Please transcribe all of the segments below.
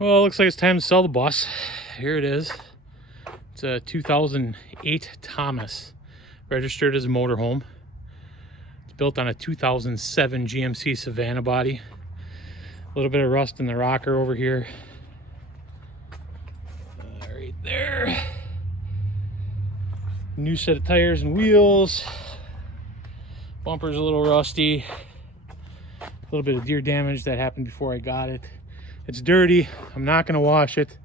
Well, it looks like it's time to sell the bus. Here it is. It's a 2008 Thomas, registered as a motorhome. It's built on a 2007 GMC Savannah body. A little bit of rust in the rocker over here. Right there. New set of tires and wheels. Bumper's a little rusty. A little bit of deer damage that happened before I got it. It's dirty. I'm not gonna wash it.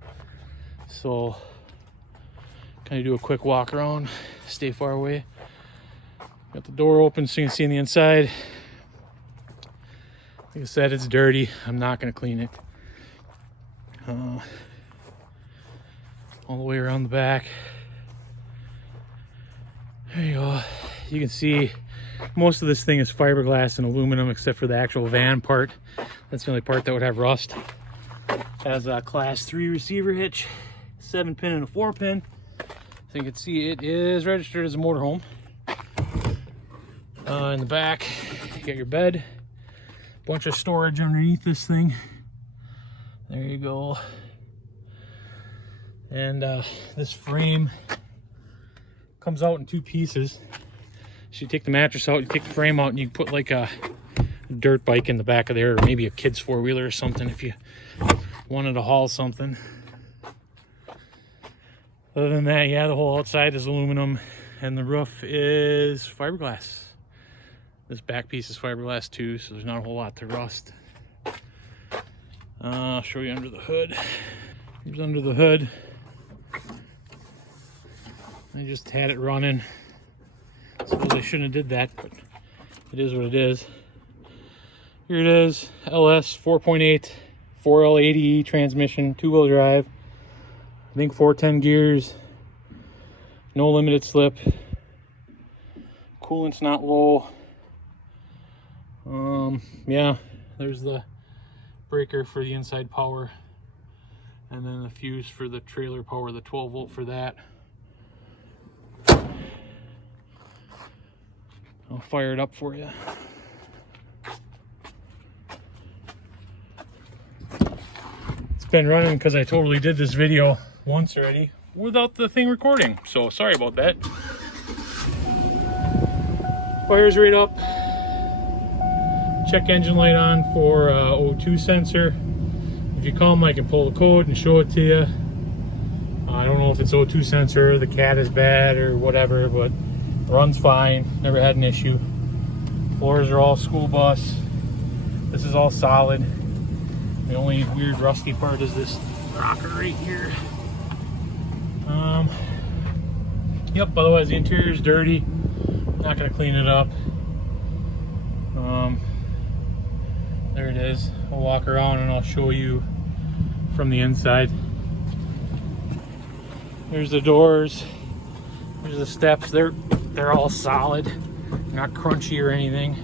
So, kind of do a quick walk around, stay far away. Got the door open so you can see on the inside. Like I said, it's dirty. I'm not gonna clean it. All the way around the back. There you go. You can see most of this thing is fiberglass and aluminum except for the actual van part. That's the only part that would have rust. Has a class 3 receiver hitch, 7-pin and a 4-pin. So you can see it is registered as a motorhome. In the back, you got your bed, bunch of storage underneath this thing. There you go. And this frame comes out in 2 pieces. So you take the mattress out, you take the frame out, and you put like a dirt bike in the back of there, or maybe a kid's 4-wheeler or something if you wanted to haul something. Other than that, yeah, the whole outside is aluminum and the roof is fiberglass. This back piece is fiberglass too, so there's not a whole lot to rust. I'll show you under the hood. Here's under the hood. I just had it running. I suppose I shouldn't have did that, but it is what it is. Here it is, LS 4.8 4L80E transmission, 2-wheel drive. I think 410 gears. No limited slip. Coolant's not low. Yeah, there's the breaker for the inside power, and then the fuse for the trailer power, the 12-volt for that. I'll fire it up for you. It's been running because I totally did this video once already without the thing recording, so sorry about that. Fires right up. Check engine light on for O2 sensor. If you come, I can pull the code and show it to you. I don't know if it's O2 sensor, the cat is bad or whatever, but it runs fine. Never had an issue. Floors are all school bus. This is all solid. The only weird rusty part is this rocker right here. Yep, otherwise the interior is dirty. Not gonna clean it up. There it is. I'll walk around and I'll show you from the inside. There's the doors. There's the steps. They're all solid. They're not crunchy or anything.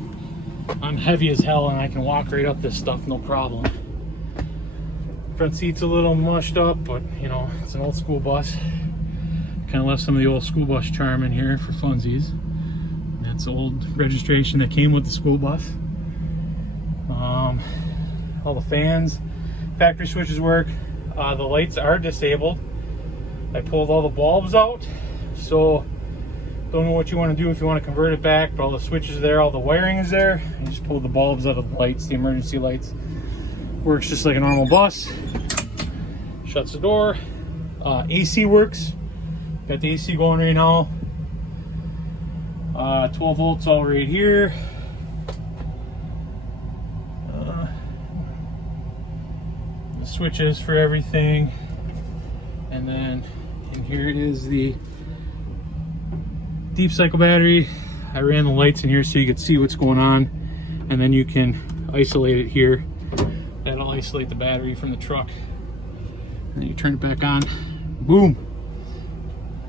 I'm heavy as hell and I can walk right up this stuff, no problem. Front seat's a little mushed up, but you know, it's an old school bus. Kind of left some of the old school bus charm in here for funsies. That's old registration that came with the school bus. All the fans, factory switches work. The lights are disabled. I pulled all the bulbs out, so don't know what you want to do if you want to convert it back, but all the switches are there, all the wiring is there. You just pull the bulbs out of the lights, the emergency lights. Works just like a normal bus. Shuts the door. AC works. Got the AC going right now. 12 volts all right here. The switches for everything. And then in here it is the deep cycle battery. I ran the lights in here so you could see what's going on. And then you can isolate it here. That'll isolate the battery from the truck. And then you turn it back on. Boom!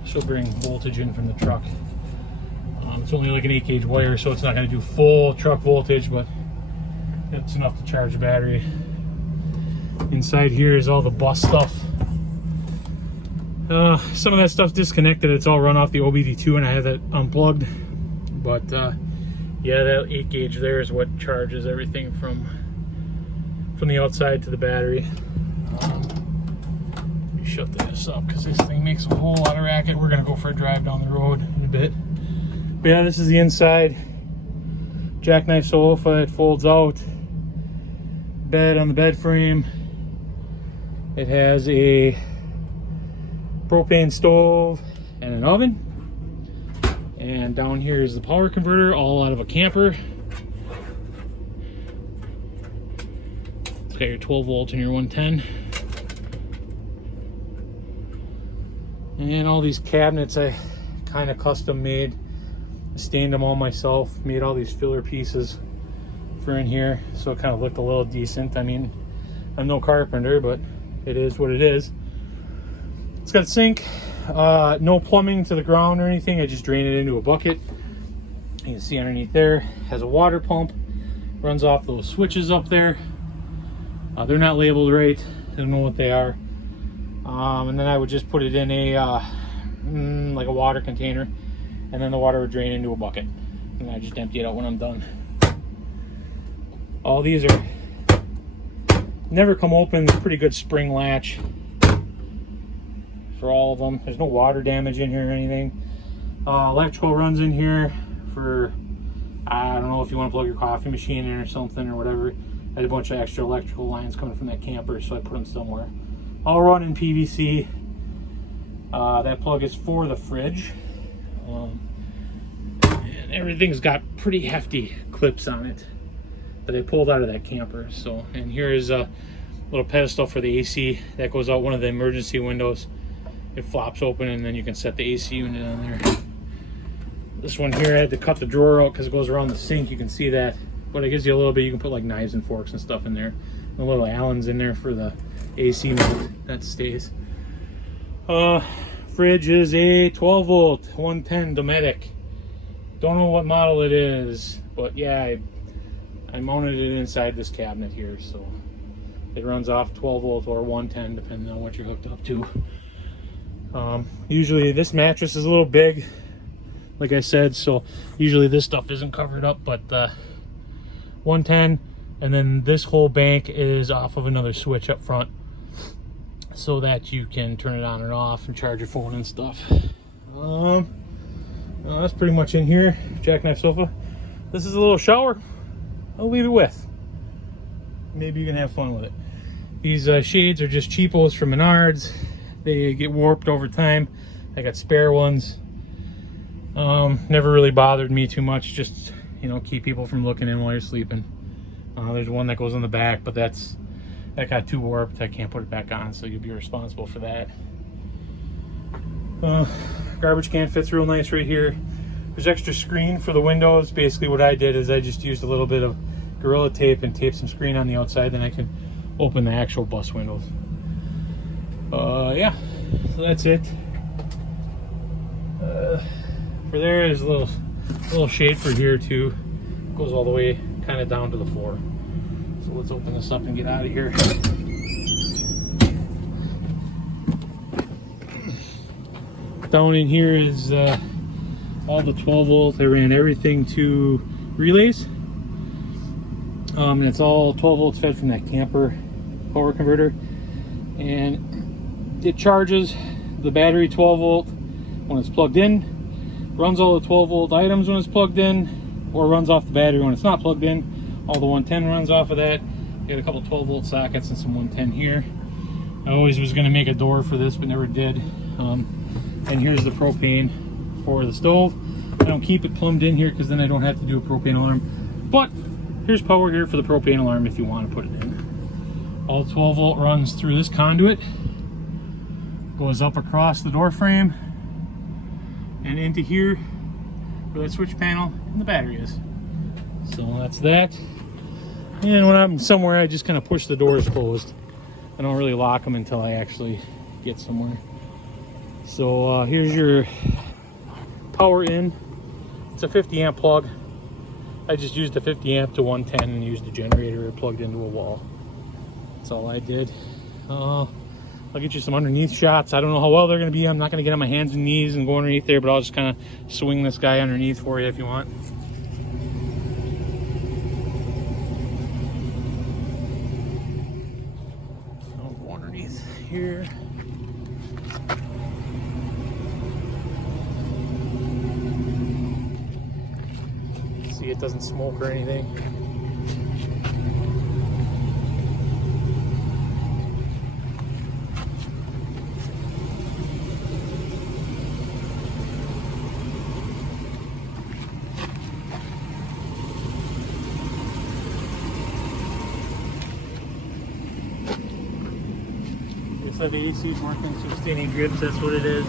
She'll bring voltage in from the truck. It's only like an 8-gauge wire, so it's not going to do full truck voltage, but it's enough to charge the battery. Inside here is all the bus stuff. Some of that stuff's disconnected. It's all run off the OBD2 and I have that unplugged. But yeah, that 8-gauge there is what charges everything from the outside to the battery. shut this up because this thing makes a whole lot of racket. We're gonna go for a drive down the road in a bit. But yeah, this is the inside. Jackknife sofa, it folds out. Bed on the bed frame. It has a propane stove and an oven. And down here is the power converter, all out of a camper. It's got your 12 volt and your 110. And all these cabinets I kind of custom made. I stained them all myself, made all these filler pieces for in here, so it kind of looked a little decent. I mean, I'm no carpenter, but it is what it is. It's got a sink, no plumbing to the ground or anything. I just drain it into a bucket. You can see underneath there, has a water pump, runs off those switches up there. They're not labeled right, I don't know what they are. And then I would just put it in a like a water container, and then the water would drain into a bucket, and I just empty it out when I'm done. All these are never come open. Pretty good spring latch for all of them. There's no water damage in here or anything. Electrical runs in here for, I don't know if you want to plug your coffee machine in or something or whatever. I had a bunch of extra electrical lines coming from that camper, so I put them somewhere. All run in PVC. That plug is for the fridge. And everything's got pretty hefty clips on it that I pulled out of that camper. So, and here is a little pedestal for the AC that goes out one of the emergency windows. It flops open and then you can set the AC unit on there. This one here, I had to cut the drawer out because it goes around the sink. You can see that, but it gives you a little bit. You can put like knives and forks and stuff in there. And a little Allen's in there for the AC unit that stays. Fridge is a 12 volt 110 Dometic. Don't know what model it is, but yeah, I mounted it inside this cabinet here, so it runs off 12 volt or 110 depending on what you're hooked up to. Usually this mattress is a little big, like I said, so usually this stuff isn't covered up, but 110, and then this whole bank is off of another switch up front so that you can turn it on and off and charge your phone and stuff. That's pretty much in here. Jackknife sofa. This is a little shower. I'll leave it with. Maybe you can have fun with it. These shades are just cheapos from Menards. They get warped over time. I got spare ones. Never really bothered me too much. Just, you know, keep people from looking in while you're sleeping. There's one that goes on the back, but that got too warped. I can't put it back on, so you'll be responsible for that. Garbage can fits real nice right here. There's extra screen for the windows. Basically what I did is I just used a little bit of Gorilla Tape and taped some screen on the outside, then I can open the actual bus windows. Yeah, so that's it. For there is a little shade for here too. Goes all the way kind of down to the floor. So let's open this up and get out of here. Down in here is all the 12 volt. I ran everything to relays. And it's all 12 volts fed from that camper power converter. And it charges the battery 12 volt when it's plugged in, runs all the 12 volt items when it's plugged in, or runs off the battery when it's not plugged in. All the 110 runs off of that. Got a couple 12 volt sockets and some 110 here. I always was going to make a door for this, but never did. And here's the propane for the stove. I don't keep it plumbed in here because then I don't have to do a propane alarm. But here's power here for the propane alarm if you want to put it in. All 12 volt runs through this conduit, goes up across the door frame and into here where that switch panel and the battery is. So that's that. And when I'm somewhere, I just kind of push the doors closed. I don't really lock them until I actually get somewhere. So here's your power in. It's a 50 amp plug. I just used the 50 amp to 110 and used the generator plugged into a wall. That's all I did. I'll get you some underneath shots. I don't know how well they're going to be. I'm not going to get on my hands and knees and go underneath there, but I'll just kind of swing this guy underneath for you if you want. I'll go underneath here. it doesn't smoke or anything. So the AC is working, so standing grips, that's what it is.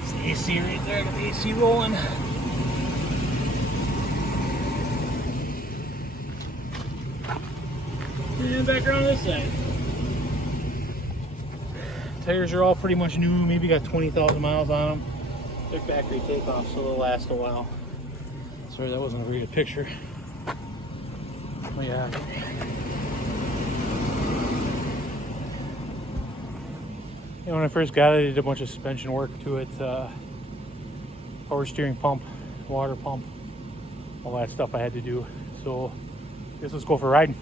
That's the AC right there, got the AC rolling. And back around this side. Tires are all pretty much new, maybe got 20,000 miles on them. They're factory takeoff, so they'll last a while. Sorry, that wasn't a very good picture. Oh, yeah. You know, when I first got it, I did a bunch of suspension work to it, power steering pump, water pump, all that stuff I had to do. So I guess let's go for a ride.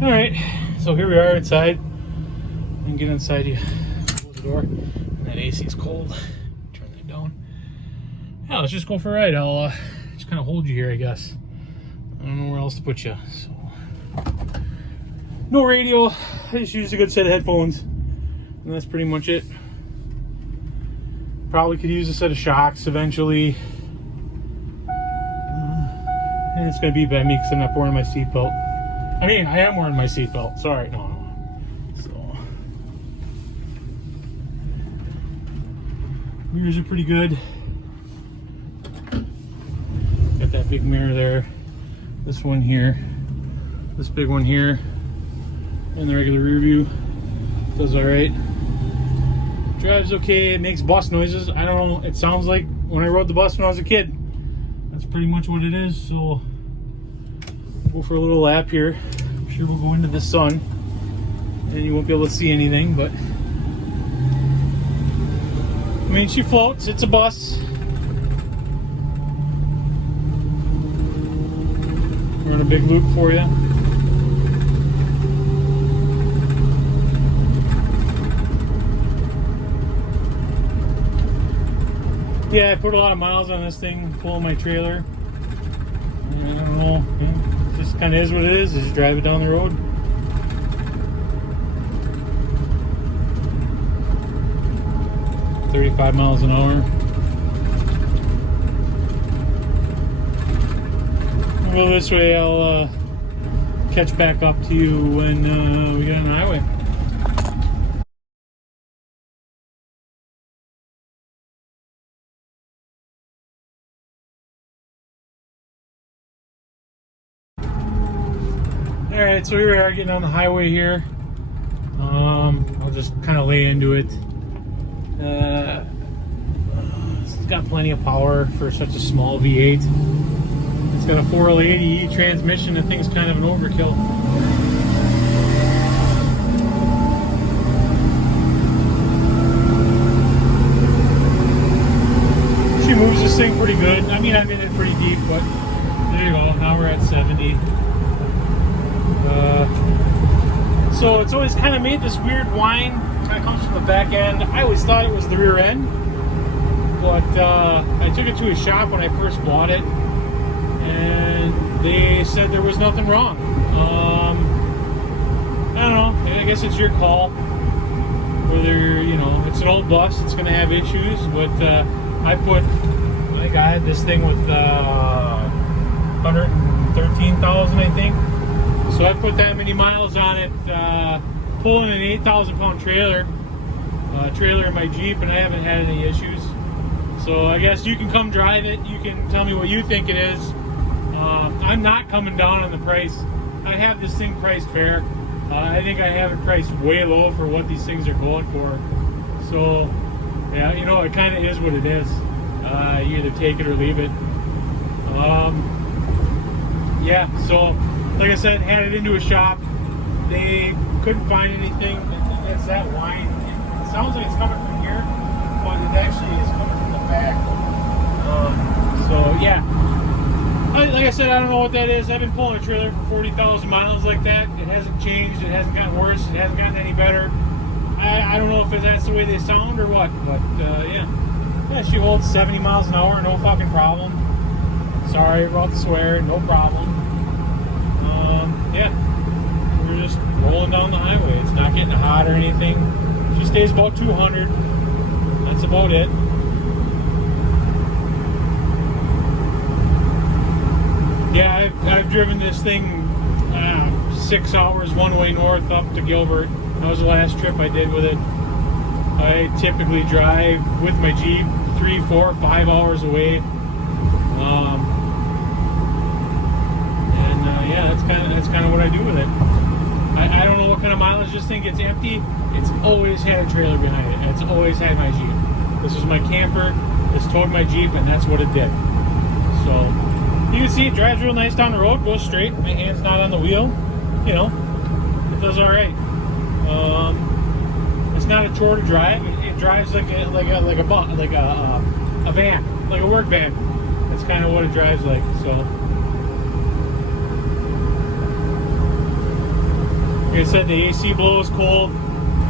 All right, so here we are inside. And get inside, you close the door. And that AC is cold. Turn that down. Yeah, let's just go for a ride. I'll just kind of hold you here, I guess. I don't know where else to put you. So, no radio. I just used a good set of headphones, and that's pretty much it. Probably could use a set of shocks eventually. And it's gonna be by me because I'm not wearing my seatbelt. I mean, I am wearing my seatbelt. Sorry, no. So, mirrors are pretty good. Got that big mirror there. This one here. This big one here. And the regular rear view. Does alright. Drives okay. It makes bus noises. I don't know. It sounds like when I rode the bus when I was a kid. That's pretty much what it is. So, go for a little lap here. I'm sure we'll go into the sun. And you won't be able to see anything, but I mean, she floats. It's a bus. Run a big loop for you. Yeah, I put a lot of miles on this thing, pulling my trailer. I don't know, it just kind of is what it is. Just drive it down the road. $35 miles an hour. We'll go this way. I'll catch back up to you when we get on the highway. Alright, so here we are getting on the highway here. I'll just kind of lay into it. It's got plenty of power for such a small V8. It's got a 4L80E transmission. The thing's kind of an overkill. She moves this thing pretty good. I mean, I'm in it pretty deep, but there you go. Now we're at 70. So it's always kind of made this weird whine. Kind of comes from the back end. I always thought it was the rear end, but I took it to a shop when I first bought it, and they said there was nothing wrong. I don't know. I guess it's your call. Whether, you know, it's an old bus, it's going to have issues. But I had this thing with 113,000, I think. So I put that many miles on it, pulling an 8,000 pound trailer in my Jeep, and I haven't had any issues. So I guess you can come drive it. You can tell me what you think it is. I'm not coming down on the price. I have this thing priced fair. I think I have it priced way low for what these things are going for. So yeah, you know, it kind of is what it is. You either take it or leave it. Yeah, so like I said, had it into a shop. They couldn't find anything. It's that whine. It sounds like it's coming from here, but it actually is coming from the back. So yeah, like I said, I don't know what that is. I've been pulling a trailer for 40,000 miles like that. It hasn't changed. It hasn't gotten worse. It hasn't gotten any better. I don't know if that's the way they sound or what, but yeah. Yeah, she holds 70 miles an hour, no fucking problem. Sorry about the swear, no problem. Yeah, we're just rolling down the highway. It's not getting hot or anything. She stays about 200. That's about it. Yeah, I've driven this thing 6 hours one way north up to Gilbert. That was the last trip I did with it. I typically drive with my Jeep 3, 4, 5 hours away. Yeah, that's kind of what I do with it. I don't know what kind of mileage this thing gets empty. It's always had a trailer behind it. It's always had my Jeep. This was my camper. This towed my Jeep, and that's what it did. So you can see it drives real nice down the road. Goes straight. My hand's not on the wheel. You know, it does all right. It's not a chore to drive. It drives like a van, like a work van. That's kind of what it drives like. So. Like I said, the AC blows cold.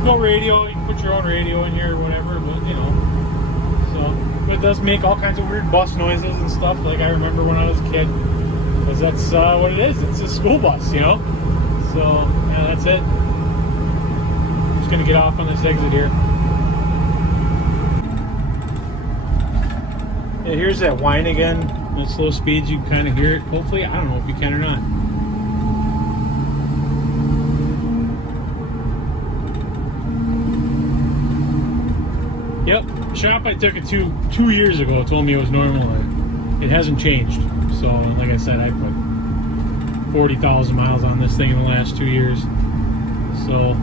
No radio. You can put your own radio in here or whatever, but you know. So, but it does make all kinds of weird bus noises and stuff. Like I remember when I was a kid, because that's what it is. It's a school bus, you know. So yeah, that's it. I'm just gonna get off on this exit here. Yeah, here's that whine again. At slow speeds, you can kind of hear it. Hopefully, I don't know if you can or not. Yep, the shop I took it to 2 years ago told me it was normal. It hasn't changed. So, like I said, I put 40,000 miles on this thing in the last 2 years. So,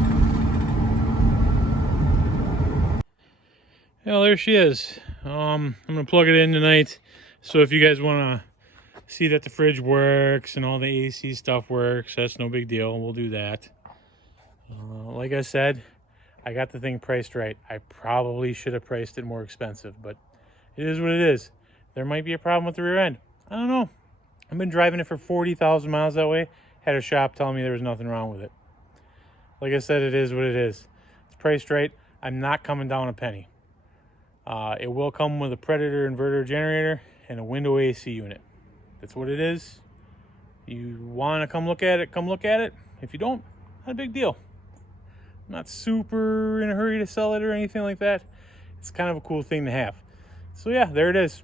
well, there she is. I'm gonna plug it in tonight. So if you guys want to see that the fridge works and all the AC stuff works, that's no big deal. We'll do that. Like I said, I got the thing priced right. I probably should have priced it more expensive, but it is what it is. There might be a problem with the rear end. I don't know. I've been driving it for 40,000 miles that way. Had a shop telling me there was nothing wrong with it. Like I said, it is what it is. It's priced right. I'm not coming down a penny. It will come with a Predator inverter generator and a window AC unit. That's what it is. You want to come look at it, come look at it. If you don't, not a big deal. I'm not super in a hurry to sell it or anything like that. It's kind of a cool thing to have. So yeah, there it is.